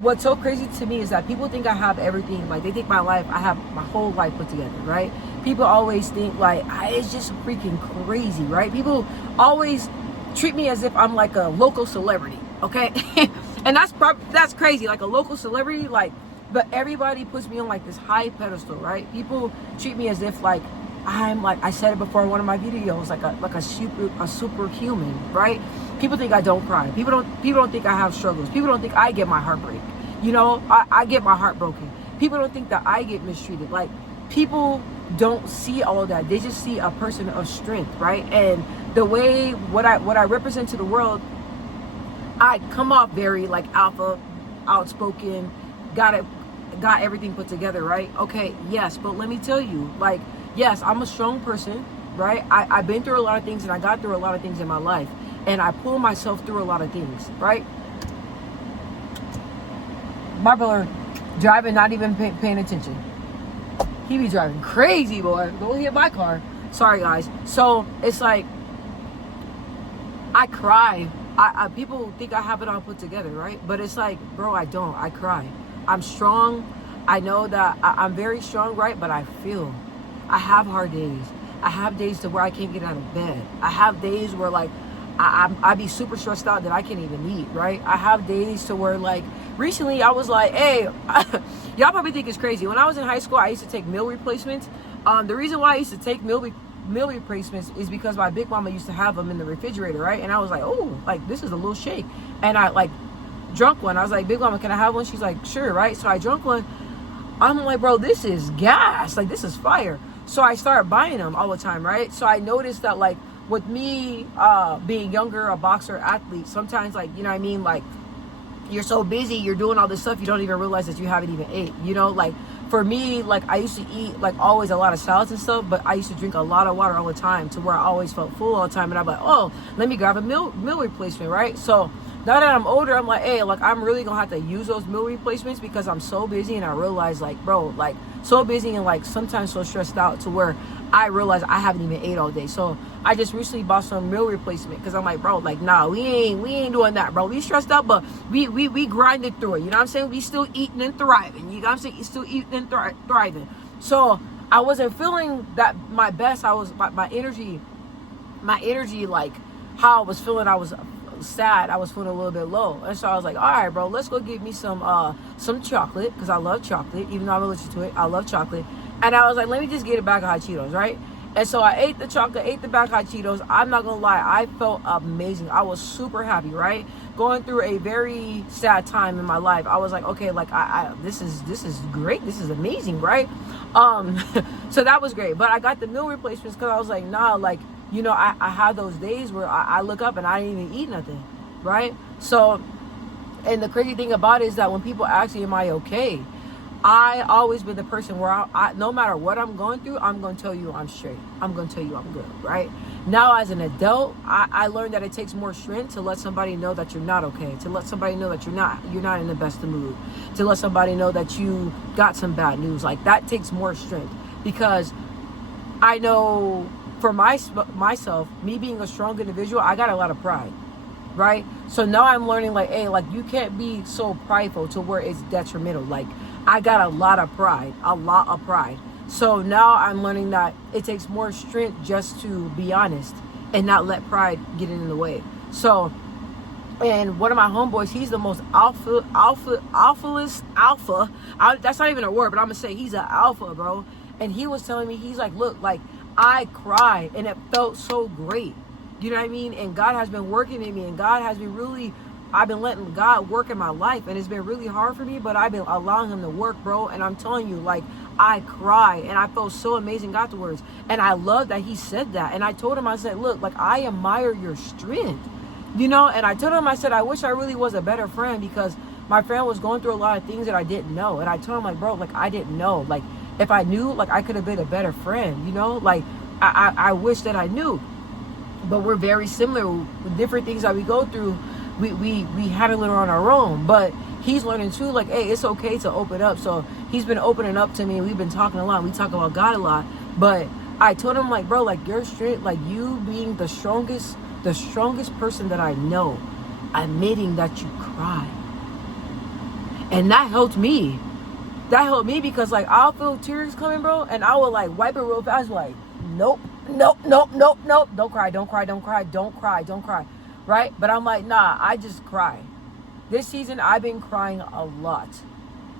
What's so crazy to me is that people think I have everything. Like, they think my life, I have my whole life put together, right? People always think like it's just freaking crazy, right? People always treat me as if I'm like a local celebrity, okay? And that's crazy, like a local celebrity, like. But everybody puts me on like this high pedestal, right? People treat me as if like I'm like, I said it before in one of my videos, like a superhuman, right? People think I don't cry. People don't think I have struggles. People don't think I get my heart break. You know, I get my heart broken. People don't think that I get mistreated. Like, people don't see all of that. They just see a person of strength, right? And the way what I represent to the world, I come off very like alpha, outspoken, got everything put together, right? Okay, yes, but let me tell you, like, yes, I'm a strong person, right? I've been through a lot of things, and I got through a lot of things in my life, and I pull myself through a lot of things, right? My brother driving, not even paying attention. He be driving crazy, boy. Don't hit my car. Sorry, guys. So it's like, I cry. People think I have it all put together, right? But it's like, bro, I don't. I cry. I'm strong. I know that I'm very strong, right? But I have hard days. I have days to where I can't get out of bed. I have days where like I be super stressed out that I can't even eat, right? I have days to where like recently I was like, hey, y'all probably think it's crazy. When I was in high school, I used to take meal replacements. The reason why I used to take meal replacements is because my big mama used to have them in the refrigerator, right? And I was like, oh, like this is a little shake. And I like drunk one. I was like, big mama, can I have one? She's like, sure, right? So I drunk one. I'm like, bro, this is gas. Like, this is fire. So I started buying them all the time, right? So I noticed that like with me being younger, a boxer, athlete, sometimes like, you know what I mean? Like, you're so busy, you're doing all this stuff, you don't even realize that you haven't even ate, you know? Like, for me, like, I used to eat like always a lot of salads and stuff, but I used to drink a lot of water all the time to where I always felt full all the time. And I'm like, oh, let me grab a meal replacement, right? So now that I'm older, I'm like, hey, like, I'm really gonna have to use those meal replacements because I'm so busy. And I realize, like, bro, like, so busy and like sometimes so stressed out to where I realize I haven't even ate all day. So I just recently bought some meal replacement because I'm like, bro, like, nah, we ain't doing that, bro. We stressed out, but we grinded through it. You know what I'm saying? We still eating and thriving. You know what I'm saying? You still eating and thriving. So I wasn't feeling that my best. I was my energy, like how I was feeling. I was sad. I was feeling a little bit low, and so I was like, all right, bro, let's go get me some chocolate because I love chocolate. Even though I'm allergic to it, I love chocolate. And I was like, let me just get a bag of hot Cheetos, right? And so I ate the chocolate, ate the bag of hot Cheetos. I'm not gonna lie, I felt amazing. I was super happy, right? Going through a very sad time in my life. I was like, okay, like this is great. This is amazing, right? So that was great. But I got the meal replacements because I was like, nah, like, you know, I had those days where I look up and I didn't even eat nothing, right? So, and the crazy thing about it is that when people ask me, am I okay? I always been the person where I no matter what I'm going through, I'm going to tell you I'm straight. I'm going to tell you I'm good, right? Now, as an adult, I learned that it takes more strength to let somebody know that you're not okay, to let somebody know that you're not in the best of mood, to let somebody know that you got some bad news. Like, that takes more strength because I know for myself, me being a strong individual, I got a lot of pride, right? So now I'm learning, like, hey, like, you can't be so prideful to where it's detrimental. Like, I got a lot of pride. So now I'm learning that it takes more strength just to be honest and not let pride get in the way. So, and one of my homeboys, he's the most alpha. That's not even a word, but I'm gonna say he's an alpha, bro. And he was telling me, he's like, look, like, I cried and it felt so great. You know what I mean? And God has been working in me, and God has been really, I've been letting God work in my life, and it's been really hard for me, but I've been allowing him to work, bro. And I'm telling you, like, I cry and I felt so amazing afterwards. And I love that he said that. And I told him, I said, look, like, I admire your strength, you know? And I told him, I said, I wish I really was a better friend because my friend was going through a lot of things that I didn't know. And I told him, like, bro, like, I didn't know. Like, if I knew, like, I could have been a better friend, you know? Like, I wish that I knew. But we're very similar with different things that we go through. We handle it on our own, but he's learning too, like, hey, it's okay to open up. So he's been opening up to me. We've been talking a lot. We talk about God a lot, but I told him, like, bro, like, your strength, like, you being the strongest person that I know, admitting that you cry And that helped me. That helped me because like I'll feel tears coming, bro, and I will like wipe it real fast, like, nope, nope, nope, nope, nope. Don't cry, don't cry, don't cry, don't cry, don't cry. Right? But I'm like, nah, I just cry. This season I've been crying a lot.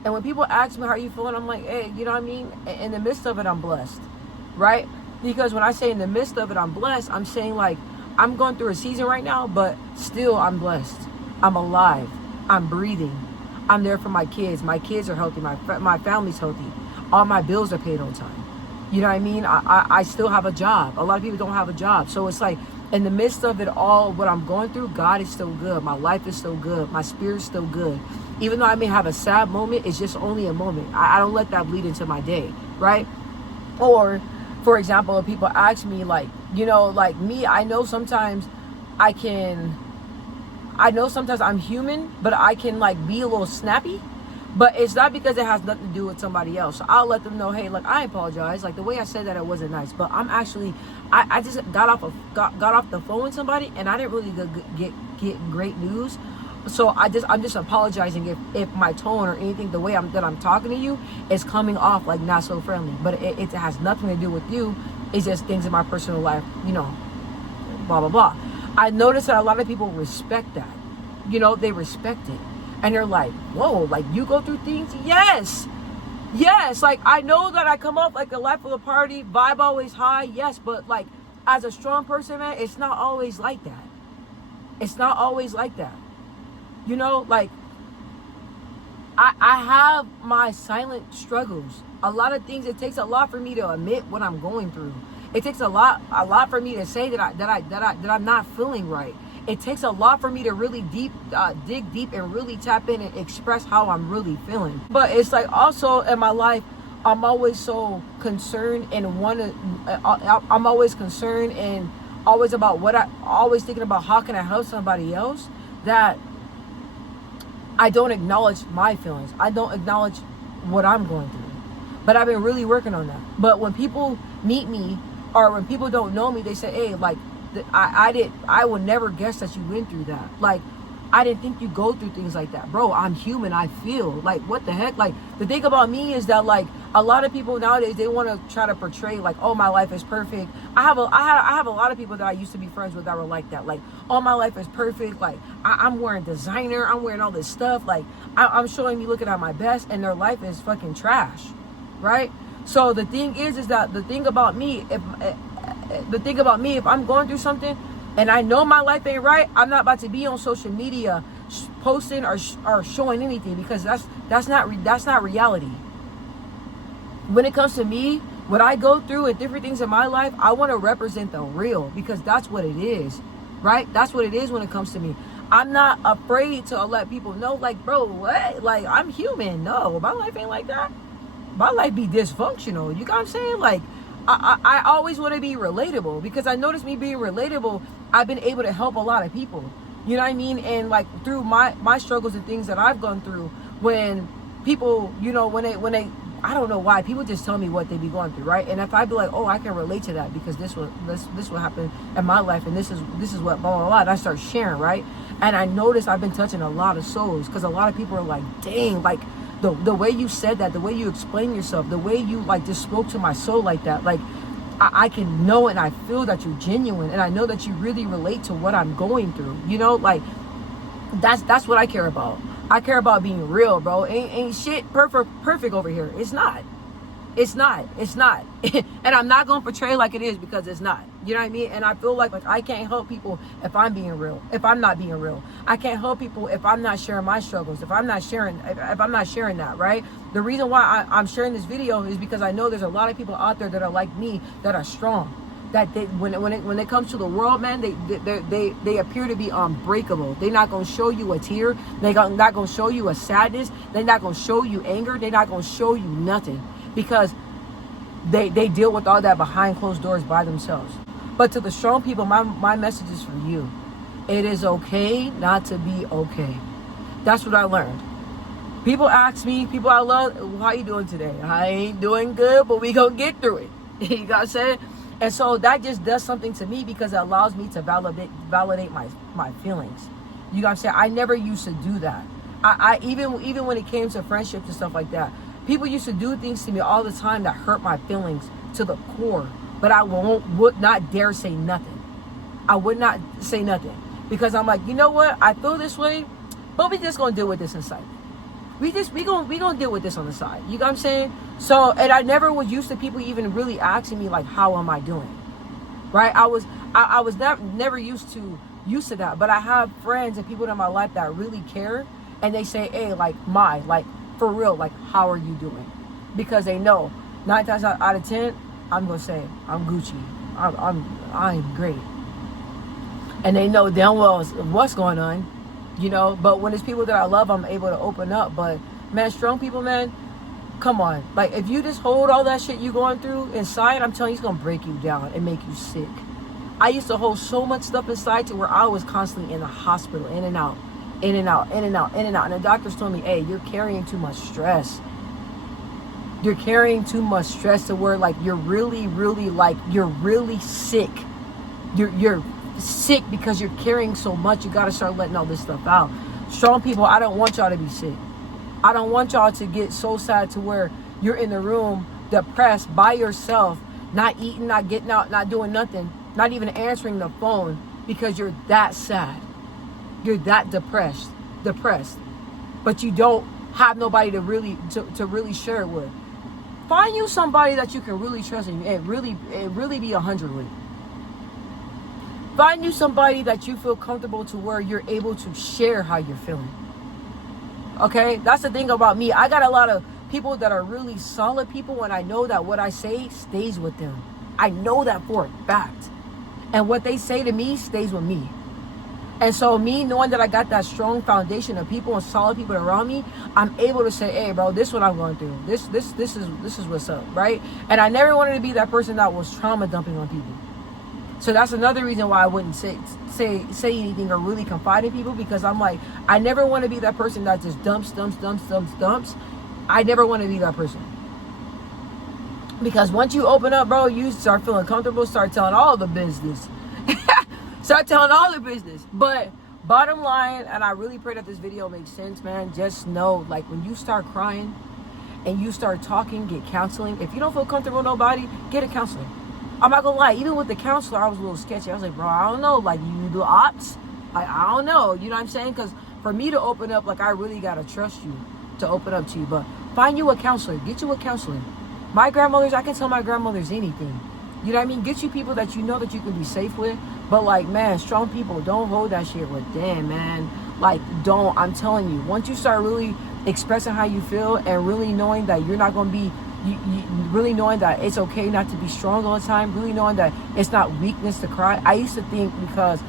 And when people ask me how you feeling, I'm like, hey, you know what I mean? In the midst of it, I'm blessed. Right? Because when I say in the midst of it, I'm blessed, I'm saying like I'm going through a season right now, but still I'm blessed. I'm alive. I'm breathing. I'm there for my kids. My kids are healthy. My family's healthy. All my bills are paid on time. You know what I mean? I still have a job. A lot of people don't have a job. So it's like in the midst of it all, what I'm going through, God is still good. My life is still good. My spirit's still good. Even though I may have a sad moment, it's just only a moment. I don't let that bleed into my day, right? Or, for example, if people ask me like, you know, like me, I know sometimes I'm human, but I can like be a little snappy. But it's not because it has nothing to do with somebody else. So I'll let them know, hey, like, I apologize. Like, the way I said that, it wasn't nice. But I'm actually, I just got off the phone with somebody, and I didn't really get great news. So I'm just apologizing if my tone or anything, the way that I'm talking to you is coming off like not so friendly. But it has nothing to do with you. It's just things in my personal life, you know, blah, blah, blah. I noticed that a lot of people respect that. You know, they respect it. And they're like, whoa, like you go through things? Yes. Yes. Like I know that I come up like the life of the party, vibe always high. Yes. But like as a strong person, man, it's not always like that. It's not always like that. You know, like I have my silent struggles. A lot of things, it takes a lot for me to admit what I'm going through. It takes a lot for me to say that I'm not feeling right. It takes a lot for me to really dig deep and really tap in and express how I'm really feeling. But it's like also in my life, I'm always so concerned and I'm always concerned and always always thinking about how can I help somebody else, that I don't acknowledge my feelings. I don't acknowledge what I'm going through. But I've been really working on that. But when people meet me or when people don't know me, they say, hey, like, I would never guess that you went through that. Like, I didn't think you go through things like that. Bro, I'm human. I feel like, what the heck? Like, the thing about me is that like a lot of people nowadays, they want to try to portray like, oh, my life is perfect. I have a lot of people that I used to be friends with that were like that. Like, oh, my life is perfect. Like, I'm wearing designer. I'm wearing all this stuff. Like, I'm showing you looking at my best, and their life is fucking trash, right? So the thing is that the thing about me, if I'm going through something and I know my life ain't right, I'm not about to be on social media posting or showing anything, because that's not reality. When it comes to me, what I go through and different things in my life, I want to represent the real, because that's what it is, right? That's what it is when it comes to me. I'm not afraid to let people know, like, bro, what? Like, I'm human. No, my life ain't like that. My life be dysfunctional. You know what I'm saying? Like, I always want to be relatable, because I noticed me being relatable, I've been able to help a lot of people. You know what I mean? And like through my struggles and things that I've gone through, when people, you know, when they I don't know why people just tell me what they be going through, right? And if I be like, oh, I can relate to that because this will happen in my life, and this is what blah blah blah, and I start sharing, right? And I notice I've been touching a lot of souls, because a lot of people are like, dang, like the way you said that, the way you explain yourself, the way you like just spoke to my soul like that, like I can know and I feel that you're genuine, and I know that you really relate to what I'm going through. You know, like that's what I care about. I care about being real, bro. Ain't shit perfect over here. It's not. And I'm not gonna portray like it is, because it's not. You know what I mean? And I feel like I can't help people if I'm being real. If I'm not being real, I can't help people if I'm not sharing my struggles. If I'm not sharing that, right? The reason why I'm sharing this video is because I know there's a lot of people out there that are like me, that are strong. That they, when it comes to the world, man, they appear to be unbreakable. They're not gonna show you a tear. They're not gonna show you a sadness. They're not gonna show you anger. They're not gonna show you nothing, because they deal with all that behind closed doors by themselves. But to the strong people, my message is for you. It is okay not to be okay. That's what I learned. People ask me, people I love, how you doing today? I ain't doing good, but we gonna get through it. You know what I'm saying? And so that just does something to me, because it allows me to validate my feelings. You know what I'm saying? I never used to do that. I even when it came to friendships and stuff like that, people used to do things to me all the time that hurt my feelings to the core. But I would not dare say nothing. I would not say nothing. Because I'm like, you know what? I feel this way, but we just gonna deal with this inside. We gonna deal with this on the side. You know what I'm saying? So, and I never was used to people even really asking me like, how am I doing? Right? I was never used to that. But I have friends and people in my life that really care, and they say, hey, like for real, like, how are you doing? Because they know 9 times out of 10, I'm gonna say I'm Gucci. I'm great, and they know damn well what's going on, you know. But when it's people that I love, I'm able to open up. But man, strong people, man, come on. Like, if you just hold all that shit you going through inside, I'm telling you, it's gonna break you down and make you sick. I used to hold so much stuff inside to where I was constantly in the hospital, in and out, in and out, in and out, in and out. And the doctors told me, hey, you're carrying too much stress. You're carrying too much stress to where, like, you're really, really, like, you're really sick. You're sick because you're carrying so much. You got to start letting all this stuff out. Strong people, I don't want y'all to be sick. I don't want y'all to get so sad to where you're in the room depressed by yourself, not eating, not getting out, not doing nothing, not even answering the phone because you're that sad. You're that depressed, but you don't have nobody to really share it with. Find you somebody that you can really trust and really be 100 with. Find you somebody that you feel comfortable to where you're able to share how you're feeling. Okay, that's the thing about me. I got a lot of people that are really solid people, and I know that what I say stays with them. I know that for a fact. And what they say to me stays with me. And so me knowing that I got that strong foundation of people and solid people around me, I'm able to say, hey bro, this is what I'm going through. This is what's up, right? And I never wanted to be that person that was trauma dumping on people. So that's another reason why I wouldn't say anything or really confide in people, because I'm like, I never want to be that person that just dumps. I never want to be that person. Because once you open up, bro, you start feeling comfortable, start telling all the business. Start telling all the business. But bottom line, and I really pray that this video makes sense, man, just know, like, when you start crying and you start talking, get counseling. If you don't feel comfortable with nobody, get a counselor. I'm not gonna lie, even with the counselor, I was a little sketchy. I was like, bro, I don't know, like, you do ops? I don't know, you know what I'm saying? Because for me to open up, like, I really gotta trust you to open up to you. But find you a counselor, get you a counselor. My grandmothers, I can tell my grandmothers anything. You know what I mean? Get you people that you know that you can be safe with. But, like, man, strong people, don't hold that shit with them, man. Like, don't. I'm telling you, once you start really expressing how you feel and really knowing that you're not going to be, you really knowing that it's okay not to be strong all the time, really knowing that it's not weakness to cry. I used to think, because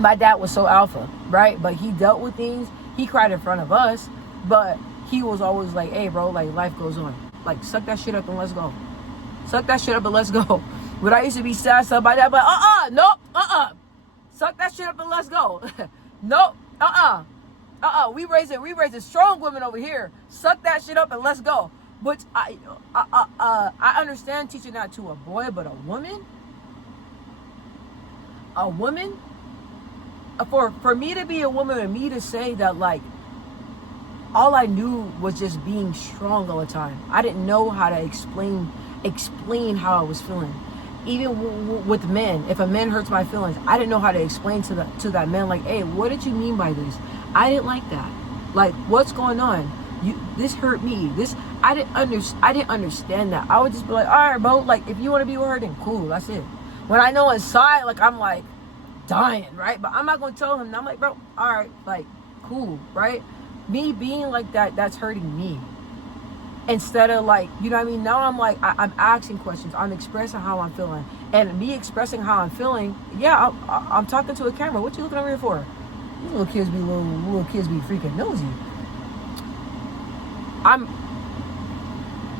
my dad was so alpha, right? But he dealt with things. He cried in front of us, but he was always like, hey, bro, like, life goes on. Like, suck that shit up and let's go. Suck that shit up and let's go. But I used to be sad stuff by that, but nope, suck that shit up and let's go. Nope, we raising strong women over here. Suck that shit up and let's go. But I understand teaching that to a boy, but a woman, for me to be a woman and me to say that, like, all I knew was just being strong all the time. I didn't know how to explain how I was feeling. Even with men, if a man hurts my feelings, I didn't know how to explain to that man, like, hey, what did you mean by this? I didn't like that. Like, what's going on? This hurt me. I didn't understand that. I would just be like, all right, bro, like, if you want to be with her, then cool, that's it. When I know inside, like, I'm like dying, right? But I'm not gonna tell him. I'm like, bro, all right, like, cool, right? Me being like that, that's hurting me. Instead of, like, you know what I mean? Now I'm like, I'm asking questions. I'm expressing how I'm feeling. And me expressing how I'm feeling, yeah, I'm talking to a camera. What you looking over here for? These little kids be freaking nosy.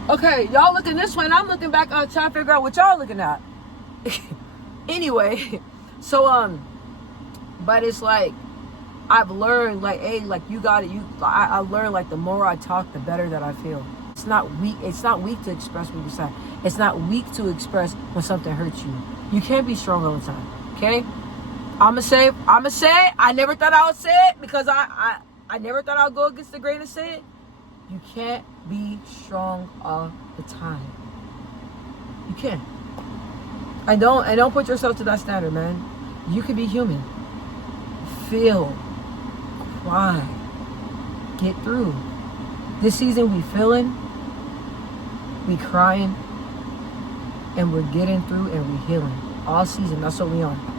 Okay, y'all looking this way and I'm looking back, trying to figure out what y'all looking at. Anyway, so, but it's like, I've learned, like, hey, like, you got it. I learned, like, the more I talk, the better that I feel. It's not weak to express what you say. It's not weak to express when something hurts you. You can't be strong all the time, okay? I'ma say, I never thought I would say it, because I never thought I'd go against the grain and say it. You can't be strong all the time. You can't. And don't put yourself to that standard, man. You can be human. Feel. Cry. Get through. This season we feeling, we crying, and we're getting through and we healing. All season, that's what we on.